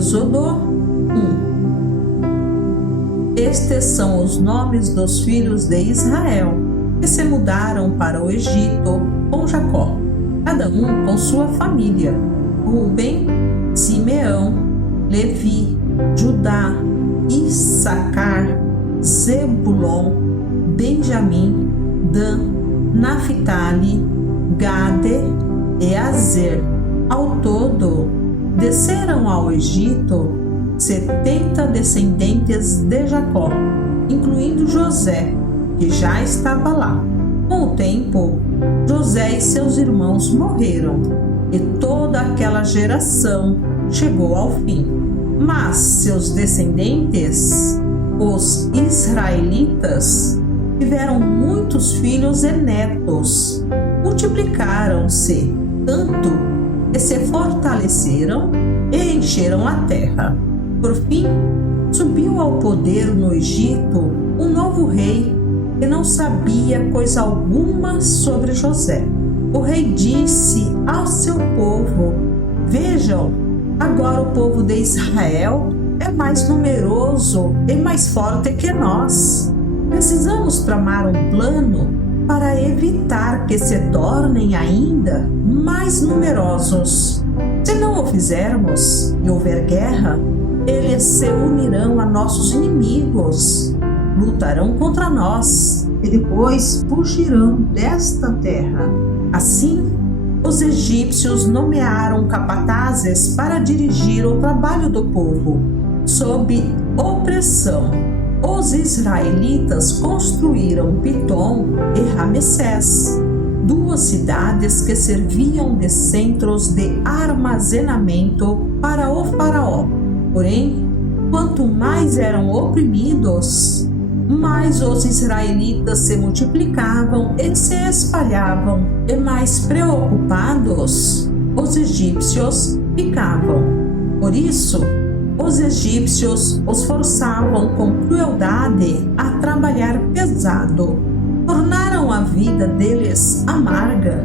Êxodo 1. Estes são os nomes dos filhos de Israel, que se mudaram para o Egito com Jacó, cada um com sua família: Rubem, Simeão, Levi, Judá, Issacar, Zebulon, Benjamim, Dan, Naphtali, Gade e Azer. Ao todo, desceram ao Egito 70 descendentes de Jacó, incluindo José, que já estava lá. Com o tempo, José e seus irmãos morreram, e toda aquela geração chegou ao fim. Mas seus descendentes, os israelitas, tiveram muitos filhos e netos, multiplicaram-se tanto que se fortaleceram e encheram a terra. Por fim, subiu ao poder no Egito um novo rei que não sabia coisa alguma sobre José. O rei disse ao seu povo: "Vejam, agora o povo de Israel é mais numeroso e mais forte que nós. Precisamos tramar um plano para evitar que se tornem ainda mais numerosos. Se não o fizermos e houver guerra, eles se unirão a nossos inimigos, lutarão contra nós e depois fugirão desta terra." Assim, os egípcios nomearam capatazes para dirigir o trabalho do povo, sob opressão. Os israelitas construíram Pitom e Ramessés, duas cidades que serviam de centros de armazenamento para o faraó. Porém, quanto mais eram oprimidos, mais os israelitas se multiplicavam e se espalhavam, e mais preocupados os egípcios ficavam. Por isso, os egípcios os forçavam com crueldade a trabalhar pesado. Tornaram a vida deles amarga,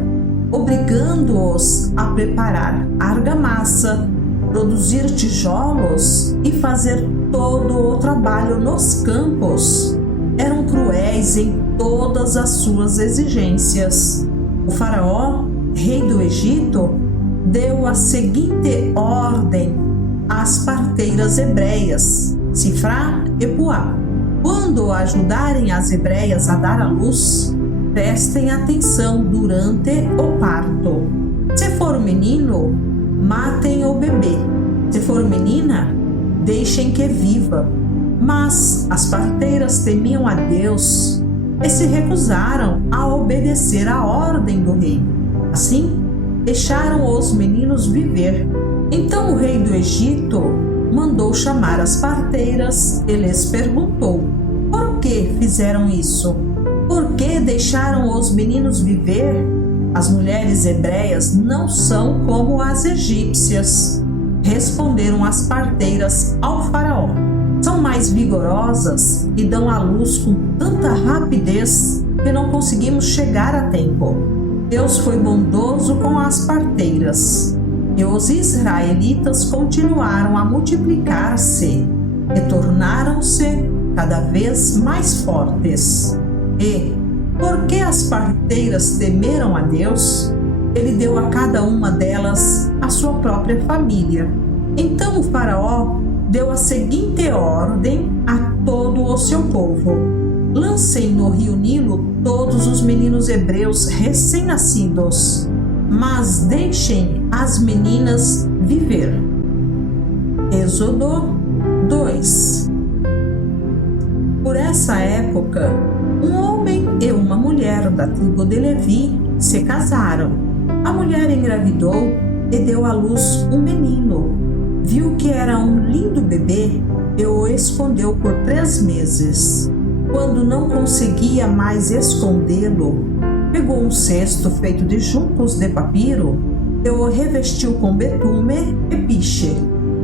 obrigando-os a preparar argamassa, produzir tijolos e fazer todo o trabalho nos campos. Eram cruéis em todas as suas exigências. O faraó, rei do Egito, deu a seguinte ordem às parteiras hebreias, Sifrá e Puá: "Quando ajudarem as hebreias a dar à luz, prestem atenção durante o parto. Se for menino, matem o bebê. Se for menina, deixem que viva." Mas as parteiras temiam a Deus e se recusaram a obedecer à ordem do rei. Assim, deixaram os meninos viver. Então o rei do Egito mandou chamar as parteiras e lhes perguntou: "Por que fizeram isso? Por que deixaram os meninos viver? As mulheres hebreias não são como as egípcias." Responderam as parteiras ao faraó: "São mais vigorosas e dão à luz com tanta rapidez que não conseguimos chegar a tempo." Deus foi bondoso com as parteiras, e os israelitas continuaram a multiplicar-se e tornaram-se cada vez mais fortes. E, porque as parteiras temeram a Deus, Ele deu a cada uma delas a sua própria família. Então o faraó deu a seguinte ordem a todo o seu povo: "Lancem no rio Nilo todos os meninos hebreus recém-nascidos, mas deixem as meninas viver." Êxodo 2. Por essa época, um homem e uma mulher da tribo de Levi se casaram. A mulher engravidou e deu à luz um menino. Viu que era um lindo bebê e o escondeu por 3 meses. Quando não conseguia mais escondê-lo, pegou um cesto feito de juncos de papiro e o revestiu com betume e piche.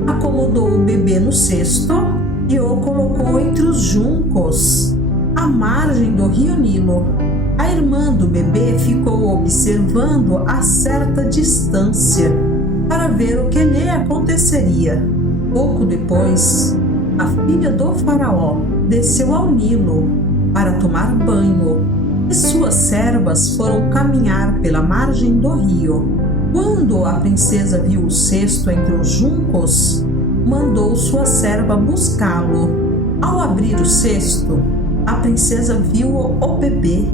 Acomodou o bebê no cesto e o colocou entre os juncos, à margem do rio Nilo. A irmã do bebê ficou observando a certa distância para ver o que lhe aconteceria. Pouco depois, a filha do faraó desceu ao Nilo para tomar banho e suas servas foram caminhar pela margem do rio. Quando a princesa viu o cesto entre os juncos, mandou sua serva buscá-lo. Ao abrir o cesto, a princesa viu o bebê.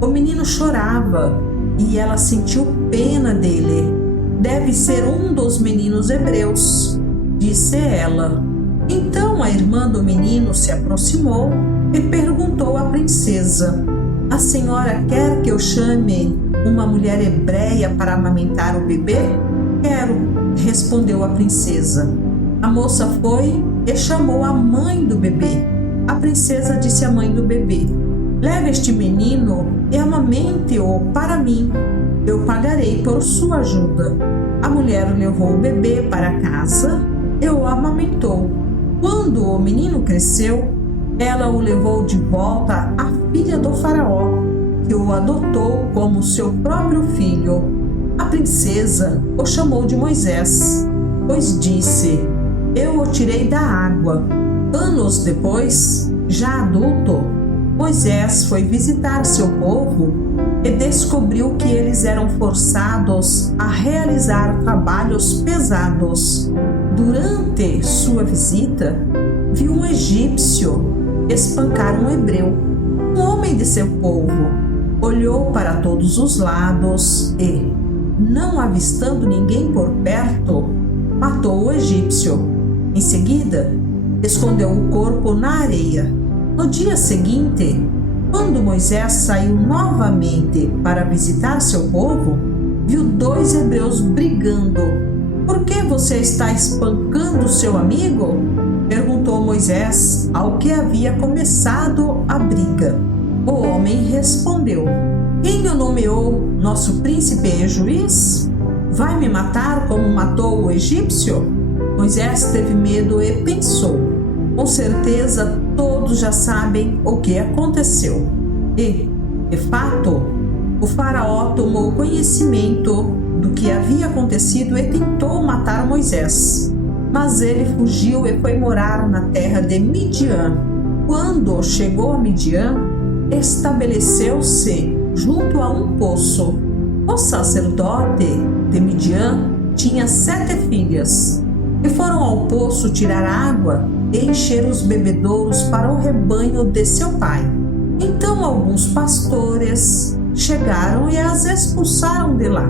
O menino chorava e ela sentiu pena dele. Deve ser um dos meninos hebreus, disse ela. Então a irmã do menino se aproximou e perguntou à princesa: a senhora quer que eu chame uma mulher hebreia para amamentar o bebê? Quero, respondeu a princesa. A moça foi e chamou a mãe do bebê. A princesa disse à mãe do bebê: leve este menino e amamente-o para mim. Eu pagarei por sua ajuda. A mulher levou o bebê para casa e o amamentou. Quando o menino cresceu, ela o levou de volta à filha do faraó, que o adotou como seu próprio filho. A princesa o chamou de Moisés, pois disse: eu o tirei da água. Anos depois, já adulto, Moisés foi visitar seu povo e descobriu que eles eram forçados a realizar trabalhos pesados. Durante sua visita, viu um egípcio espancar um hebreu, um homem de seu povo. Olhou para todos os lados e, não avistando ninguém por perto, matou o egípcio. Em seguida, escondeu o corpo na areia. No dia seguinte, quando Moisés saiu novamente para visitar seu povo, viu 2 hebreus brigando. Por que você está espancando seu amigo? Perguntou Moisés ao que havia começado a briga. O homem respondeu: quem o nomeou nosso príncipe e juiz? Vai me matar como matou o egípcio? Moisés teve medo e pensou: com certeza todos já sabem o que aconteceu. E, de fato, o faraó tomou conhecimento do que havia acontecido e tentou matar Moisés. Mas ele fugiu e foi morar na terra de Midian. Quando chegou a Midian, estabeleceu-se junto a um poço. O sacerdote de Midian tinha 7 filhas, e foram ao poço tirar água e encher os bebedouros para o rebanho de seu pai. Então alguns pastores chegaram e as expulsaram de lá.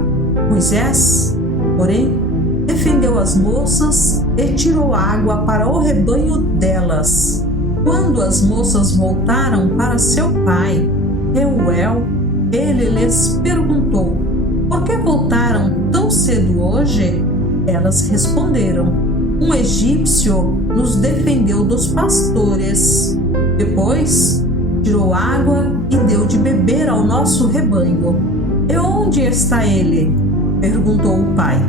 Moisés, porém, defendeu as moças e tirou água para o rebanho delas. Quando as moças voltaram para seu pai, Reuel, ele lhes perguntou: por que voltaram tão cedo hoje? Elas responderam: um egípcio nos defendeu dos pastores. Depois, tirou água e deu de beber ao nosso rebanho. E onde está ele? Perguntou o pai.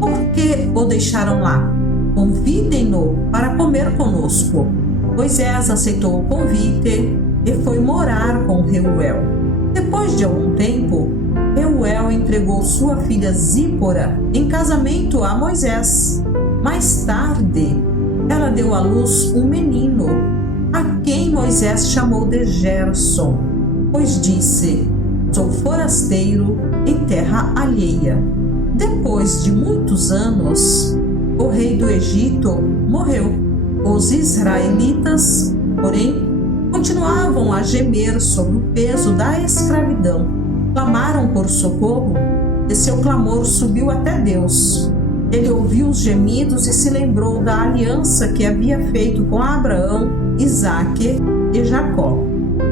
Por que o deixaram lá? Convidem-no para comer conosco. Moisés aceitou o convite e foi morar com Reuel. Depois de algum tempo, Reuel entregou sua filha Zípora em casamento a Moisés. Mais tarde, ela deu à luz um menino, a quem Moisés chamou de Gerson, pois disse: sou forasteiro em terra alheia. Depois de muitos anos, o rei do Egito morreu. Os israelitas, porém, continuavam a gemer sob o peso da escravidão. Clamaram por socorro e seu clamor subiu até Deus. Ele ouviu os gemidos e se lembrou da aliança que havia feito com Abraão, Isaque e Jacó.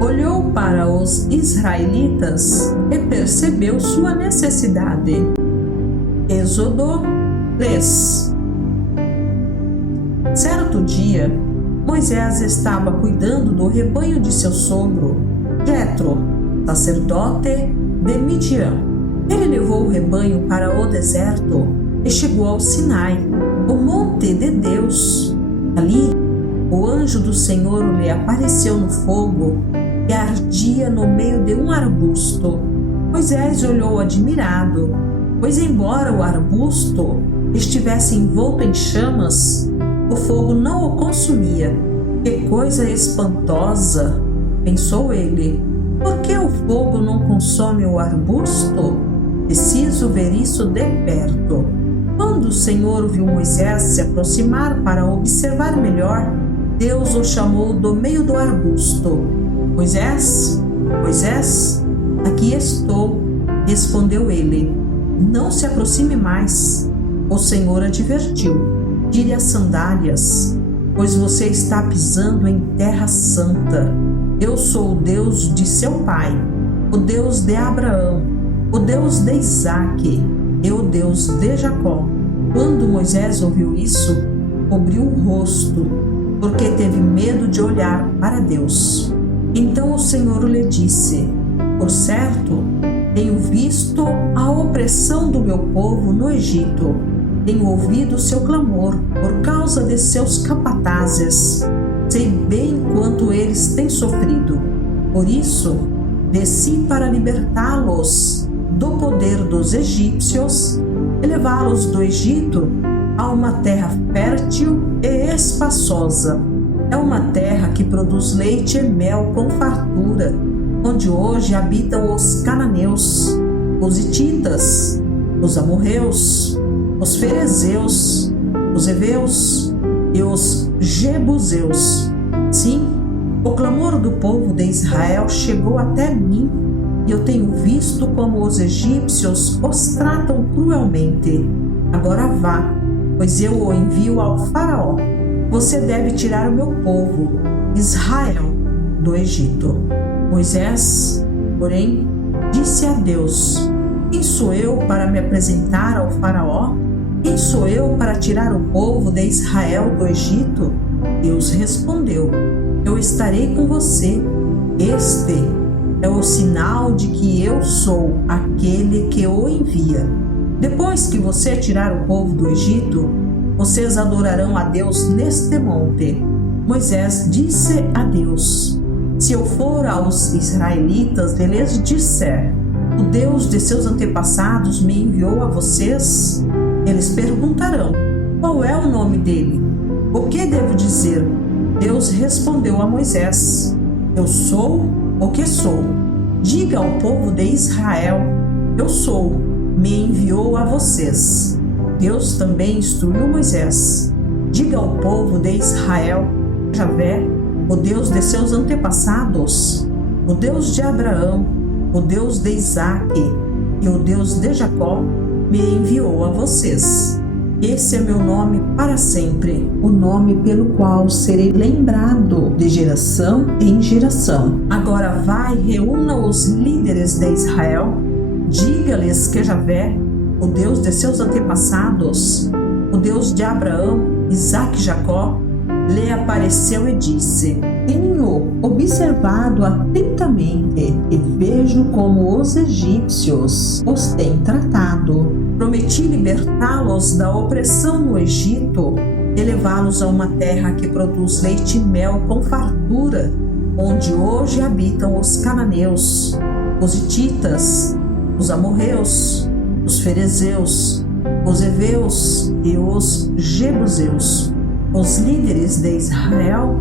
Olhou para os israelitas e percebeu sua necessidade. Êxodo 3. Certo dia, Moisés estava cuidando do rebanho de seu sogro, Jetro, sacerdote de Midian. Ele levou o rebanho para o deserto e chegou ao Sinai, o monte de Deus. Ali, o anjo do Senhor lhe apareceu no fogo que ardia no meio de um arbusto. Moisés olhou admirado, pois embora o arbusto estivesse envolto em chamas, o fogo não o consumia. Que coisa espantosa! Pensou ele. Por que o fogo não consome o arbusto? Preciso ver isso de perto. Quando o Senhor viu Moisés se aproximar para observar melhor, Deus o chamou do meio do arbusto. Moisés, Moisés, aqui estou, respondeu ele. Não se aproxime mais. O Senhor advertiu. Tire as sandálias, pois você está pisando em terra santa. Eu sou o Deus de seu pai, o Deus de Abraão, o Deus de Isaque e o Deus de Jacó. Quando Moisés ouviu isso, cobriu o rosto, porque teve medo de olhar para Deus. Então o Senhor lhe disse: por certo, tenho visto a opressão do meu povo no Egito. Tenho ouvido seu clamor por causa de seus capatazes. Sei bem quanto eles têm sofrido. Por isso, desci para libertá-los do poder dos egípcios e levá-los do Egito a uma terra fértil e espaçosa. É uma terra que produz leite e mel com fartura, onde hoje habitam os cananeus, os hititas, os amorreus, os ferezeus, os heveus e os jebuseus. Sim, o clamor do povo de Israel chegou até mim, e eu tenho visto como os egípcios os tratam cruelmente. Agora vá, pois eu o envio ao faraó. Você deve tirar o meu povo, Israel, do Egito. Moisés, porém, disse a Deus: quem sou eu para me apresentar ao faraó? Quem sou eu para tirar o povo de Israel do Egito? Deus respondeu: eu estarei com você. Este é o sinal de que eu sou aquele que o envia. Depois que você tirar o povo do Egito, vocês adorarão a Deus neste monte. Moisés disse a Deus: se eu for aos israelitas e lhes disser: o Deus de seus antepassados me enviou a vocês, eles perguntarão: qual é o nome dele? O que devo dizer? Deus respondeu a Moisés: eu sou o que sou. Diga ao povo de Israel: eu sou, me enviou a vocês. Deus também instruiu Moisés: diga ao povo de Israel: Javé, o Deus de seus antepassados, o Deus de Abraão, o Deus de Isaque e o Deus de Jacó, me enviou a vocês. Esse é meu nome para sempre, o nome pelo qual serei lembrado de geração em geração. Agora vai, reúna os líderes de Israel, diga-lhes que Javé, o Deus de seus antepassados, o Deus de Abraão, Isaque e Jacó, lhe apareceu e disse: tenho observado atentamente e vejo como os egípcios os têm tratado. Prometi libertá-los da opressão no Egito e levá-los a uma terra que produz leite e mel com fartura, onde hoje habitam os cananeus, os hititas, os amorreus, os ferezeus, os heveus e os jebuseus. Os líderes de Israel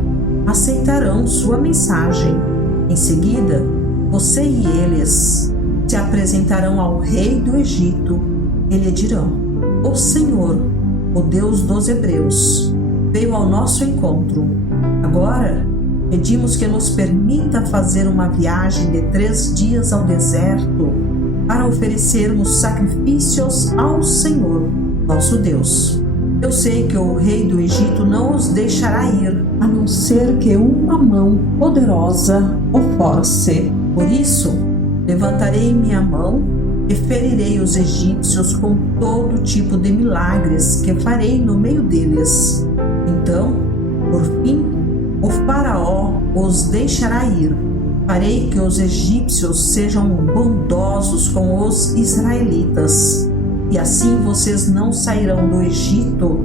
aceitarão sua mensagem. Em seguida, você e eles se apresentarão ao rei do Egito e lhe dirão: o Senhor, o Deus dos hebreus, veio ao nosso encontro. Agora, pedimos que nos permita fazer uma viagem de 3 dias ao deserto para oferecermos sacrifícios ao Senhor, nosso Deus. Eu sei que o rei do Egito não os deixará ir, a não ser que uma mão poderosa o force. Por isso, levantarei minha mão e ferirei os egípcios com todo tipo de milagres que farei no meio deles. Então, por fim, o faraó os deixará ir. Farei que os egípcios sejam bondosos com os israelitas, e assim vocês não sairão do Egito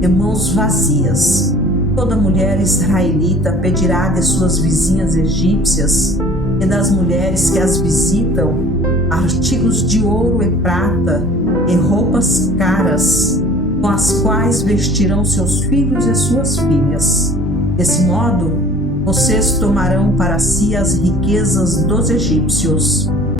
de mãos vazias. Toda mulher israelita pedirá de suas vizinhas egípcias e das mulheres que as visitam artigos de ouro e prata e roupas caras, com as quais vestirão seus filhos e suas filhas. Desse modo, vocês tomarão para si as riquezas dos egípcios.